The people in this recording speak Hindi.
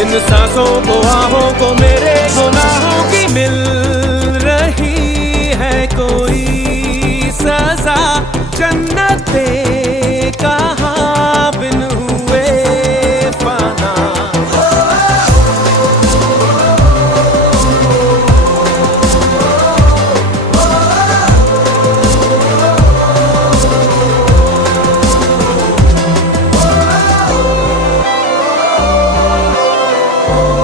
इन सांसों को, आहों को, मेरे गुनाहों की मिल